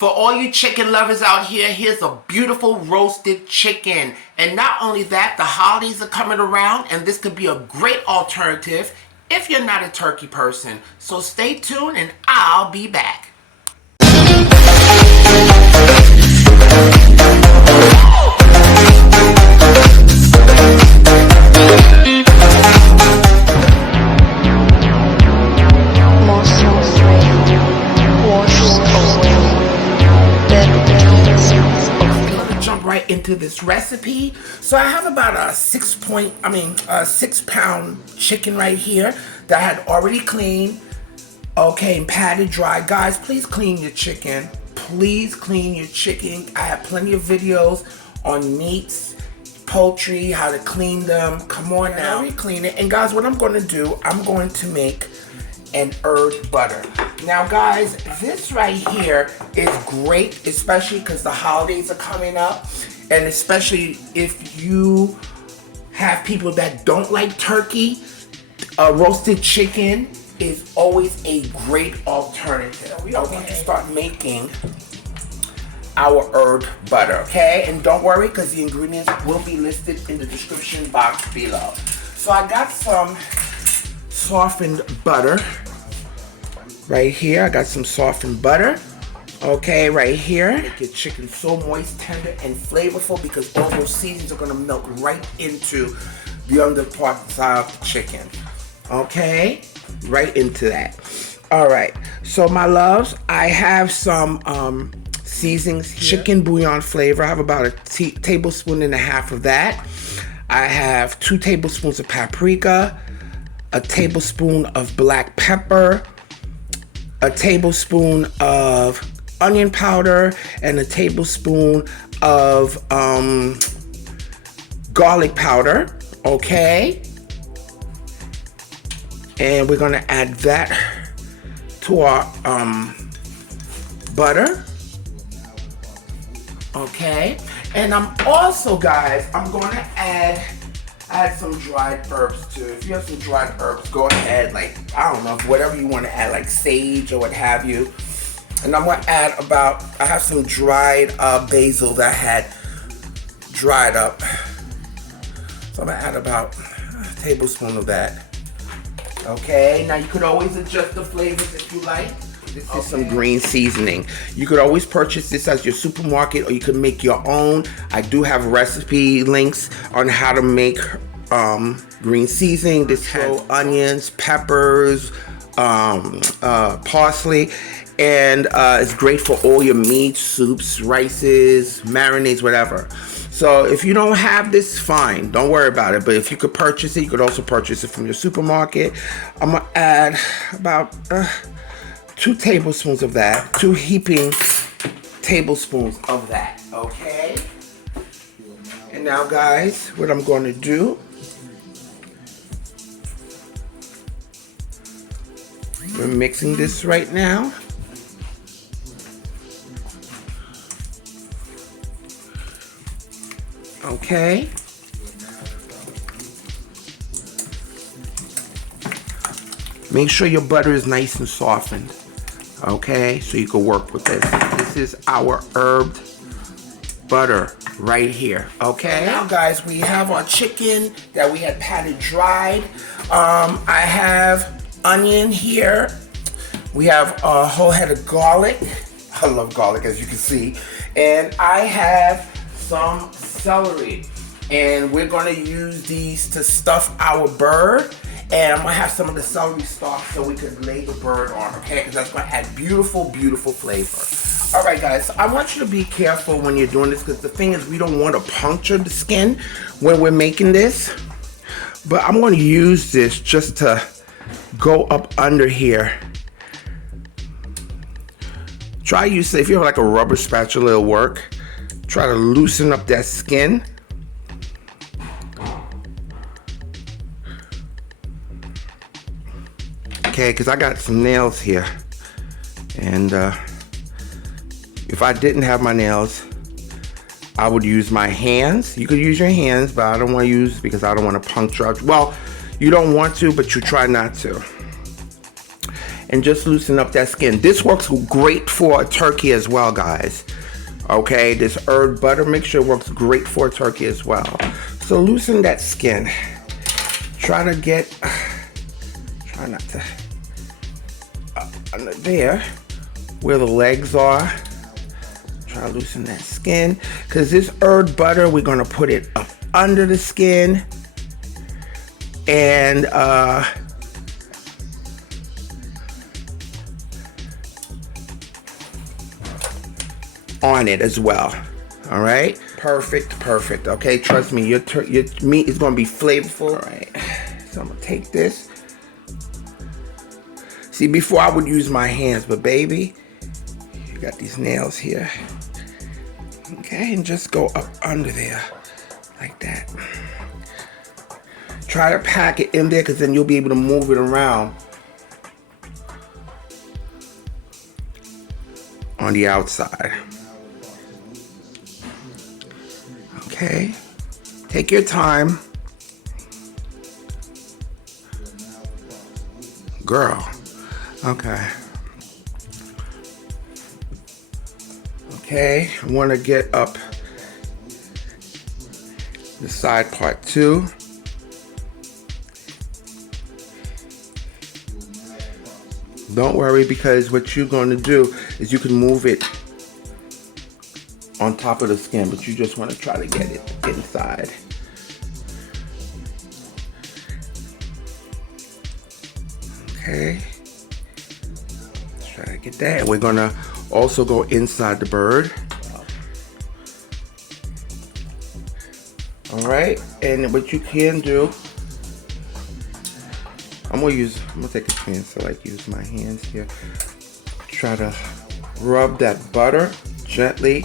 For all you chicken lovers out here, here's a beautiful roasted chicken. And not only that, the holidays are coming around and this could be a great alternative if you're not a turkey person. So stay tuned and I'll be back. Into this recipe. So I have about a 6 pound chicken right here that I had already cleaned, okay, and patted dry. Guys, please clean your chicken. Please clean your chicken. I have plenty of videos on meats, poultry, how to clean them. Come on now, already clean it. And guys, what I'm going to do, I'm going to make an herb butter. Now guys, this right here is great, especially because the holidays are coming up, and especially if you have people that don't like turkey, roasted chicken is always a great alternative. We are going to start making our herb butter, okay? And don't worry, because the ingredients will be listed in the description box below. So I got some softened butter right here. I got some softened butter, okay, right here. Make your chicken so moist, tender, and flavorful because all those seasonings are gonna melt right into the under parts of the chicken, okay? Right into that. All right, so my loves, I have some seasonings here. Chicken bouillon flavor. I have about a tablespoon and a half of that. I have 2 tablespoons of paprika, a tablespoon of black pepper, a tablespoon of onion powder, and a tablespoon of garlic powder, okay? And we're gonna add that to our butter, okay? And I'm also, guys, I'm gonna add some dried herbs too. If you have some dried herbs, go ahead, like, I don't know, whatever you want to add, like sage or what have you. And I'm gonna add I have some dried basil that I had dried up. So I'm gonna add about a tablespoon of that. Okay, now you could always adjust the flavors if you like. This is some green seasoning. You could always purchase this at your supermarket, or you could make your own. I do have recipe links on how to make green seasoning. This has onions, peppers, parsley, and it's great for all your meats, soups, rices, marinades, whatever. So if you don't have this, fine, don't worry about it. But if you could purchase it, you could also purchase it from your supermarket. I'm gonna add about 2 tablespoons of that, 2 heaping tablespoons of that, okay? And now guys, what I'm going to do, we're mixing this right now. Okay. Make sure your butter is nice and softened. Okay, so you can work with this. This is our herbed butter right here, okay? Now guys, we have our chicken that we had patted dried. I have onion here. We have a whole head of garlic. I love garlic, as you can see. And I have some celery. And we're gonna use these to stuff our bird. And I'm gonna have some of the celery stalk so we can lay the bird on, okay? Because that's gonna add beautiful, beautiful flavor. All right, guys, so I want you to be careful when you're doing this, because the thing is we don't want to puncture the skin when we're making this. But I'm gonna use this just to go up under here. Try use, if you have like a rubber spatula, it'll work. Try to loosen up that skin. Okay, because I got some nails here, and if I didn't have my nails, I would use my hands. You could use your hands, but I don't want to use, because I don't want to puncture out. Well, you don't want to, but you try not to. and just loosen up that skin. This works great for a turkey as well, guys. Okay, this herb butter mixture works great for a turkey as well. So loosen that skin. Try not to, under there, where the legs are. Try to loosen that skin, because this herb butter, we're gonna put it up under the skin, and on it as well. All right, perfect. Okay, trust me, your meat is gonna be flavorful. All right, so I'm gonna take this. See, before I would use my hands, but baby, you got these nails here. Okay, and just go up under there like that. Try to pack it in there, because then you'll be able to move it around on the outside. Okay, take your time. Girl, okay. Okay, I want to get up the side part too. Don't worry, because what you're going to do is you can move it on top of the skin, but you just want to try to get it inside. Okay, let's try to get that. And we're going to also go inside the bird. All right, and what you can do, I'm gonna take a chance, so like use my hands here. Try to rub that butter gently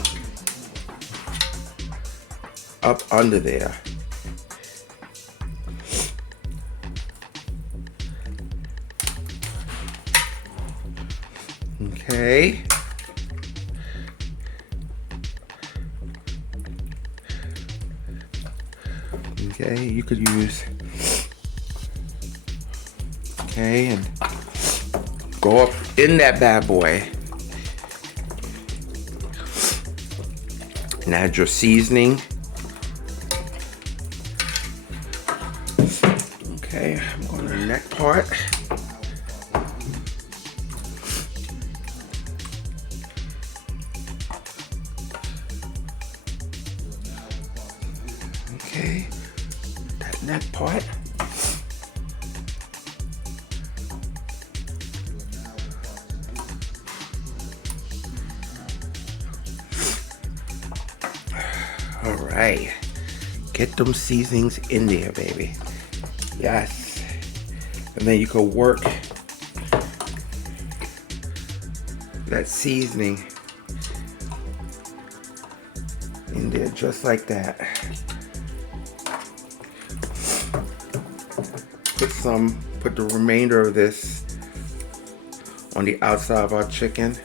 up under there. Okay. Okay, you could use, okay, and go up in that bad boy. And add your seasoning. Okay, I'm going to the neck part. Okay, that neck part. All right, get them seasonings in there, baby. Yes, and then you can work that seasoning in there just like that. Put the remainder of this on the outside of our chicken.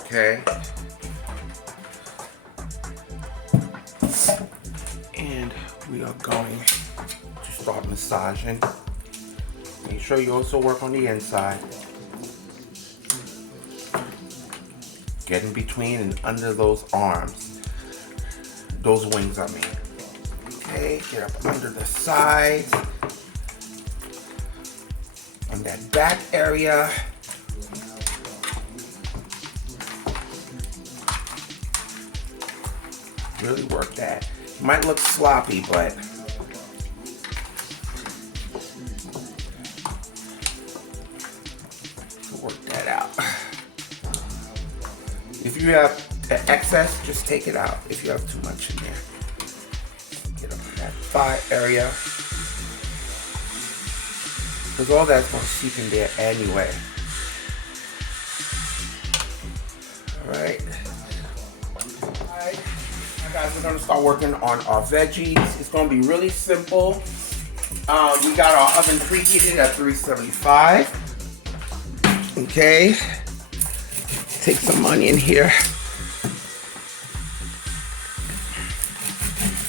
Okay. And we are going to start massaging. Make sure you also work on the inside. Get in between and under those arms. Those wings, I mean. Okay, get up under the sides. On that back area. Really work that. It might look sloppy, but work that out. If you have excess, just take it out. If you have too much in there, get up in that thigh area, because all that's going to seep in there anyway. All right. Guys, we're going to start working on our veggies. It's going to be really simple. We got our oven preheated at 375. Okay. Take some onion here.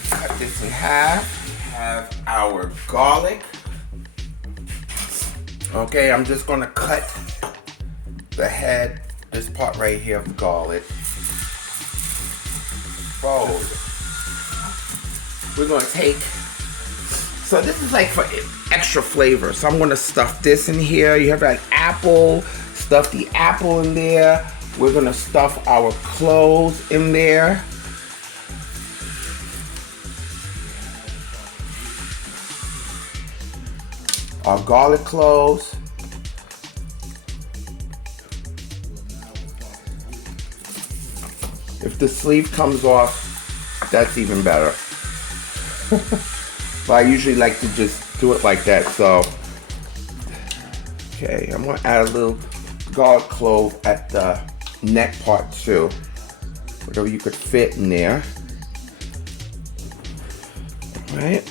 Cut this in half. We have our garlic. Okay, I'm just gonna cut the head, this part right here of the garlic. Fold. We're gonna take, so this is like for extra flavor. So I'm gonna stuff this in here. You have that apple, stuff the apple in there. We're gonna stuff our cloves in there. Our garlic cloves. If the sleeve comes off, that's even better. But I usually like to just do it like that, so. Okay, I'm gonna add a little garlic clove at the neck part too. Whatever you could fit in there. All right.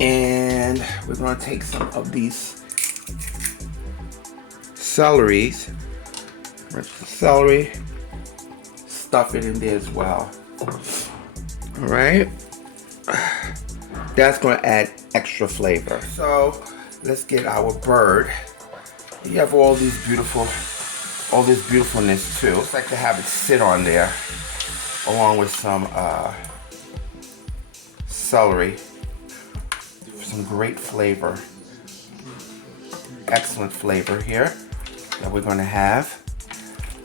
And we're gonna take some of these celeries, celery, stuff it in there as well. All right, that's gonna add extra flavor. So let's get our bird. You have all this beautifulness too. It's like to have it sit on there along with some celery. Some great flavor, excellent flavor here that we're gonna have.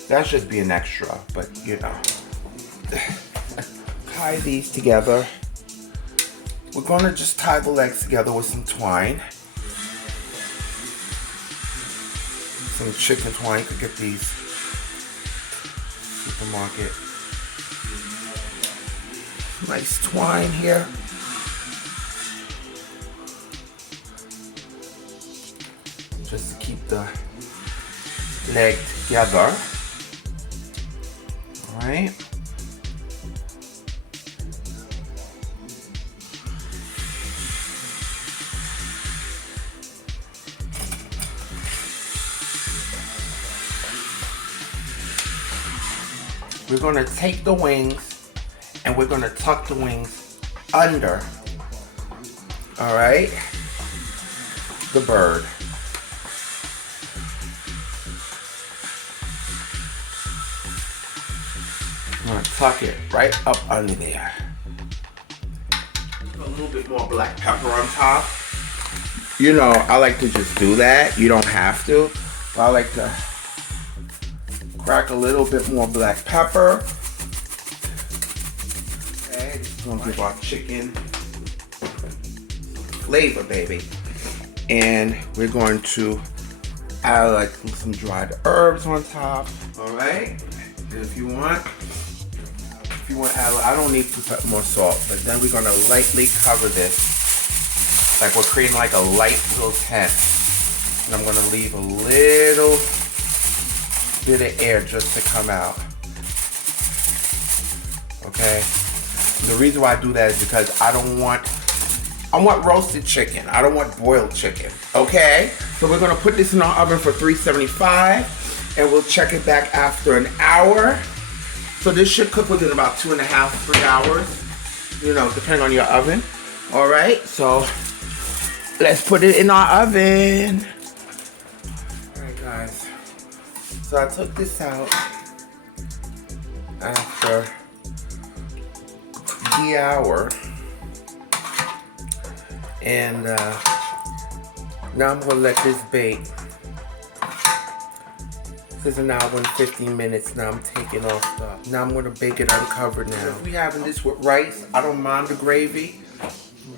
That should be an extra, but you know. Tie these together. We're gonna just tie the legs together with some twine. Some chicken twine, you could get these supermarket. Nice twine here. Just to keep the leg together. All right. We're going to take the wings and we're going to tuck the wings under, all right, the bird. I'm going to tuck it right up under there. Put a little bit more black pepper on top. You know, I like to just do that. You don't have to, but I like to crack a little bit more black pepper. Okay, this is gonna give our chicken flavor, baby. And we're going to add like some dried herbs on top. All right. And if you want to add, I don't need to put more salt, but then we're gonna lightly cover this, like we're creating like a light little tent. And I'm gonna leave a little bit of air just to come out. Okay. And the reason why I do that is because I want roasted chicken. I don't want boiled chicken. Okay. So we're gonna put this in our oven for 375, and we'll check it back after an hour. So this should cook within about 2.5 to 3 hours. You know, depending on your oven. All right. So let's put it in our oven. All right, guys. So I took this out after the hour, and now I'm gonna let this bake. This is an hour and 15 minutes. Now I'm taking off now I'm gonna bake it uncovered now. If we having this with rice, I don't mind the gravy,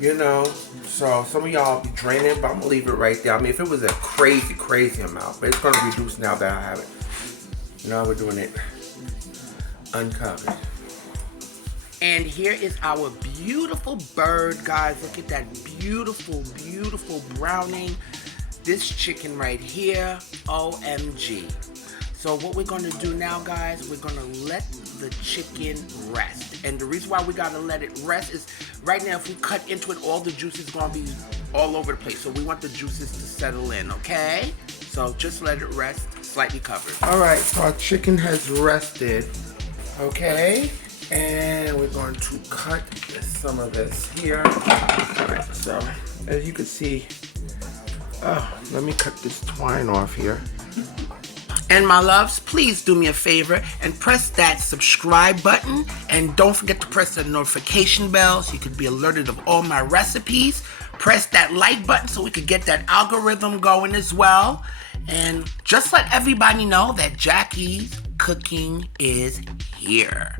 you know. So some of y'all be draining it, but I'm gonna leave it right there. I mean, if it was a crazy amount, but it's gonna reduce now that I have it. Now we're doing it uncovered. And here is our beautiful bird, guys. Look at that beautiful browning. This chicken right here, OMG. So what we're gonna do now, guys, we're gonna let the chicken rest. And the reason why we gotta let it rest is right now if we cut into it, all the juice is gonna be all over the place. So we want the juices to settle in, okay? So just let it rest, slightly covered. All right, so our chicken has rested, okay? And we're going to cut some of this here. All right, so as you can see, Oh, let me cut this twine off here. And my loves, please do me a favor and press that subscribe button. And don't forget to press the notification bell so you can be alerted of all my recipes. Press that like button so we could get that algorithm going as well. And just let everybody know that Jackie's cooking is here.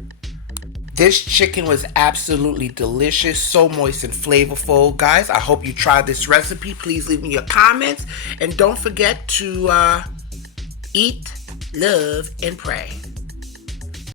This chicken was absolutely delicious, so moist and flavorful. Guys, I hope you try this recipe. Please leave me your comments. And don't forget to eat, love, and pray.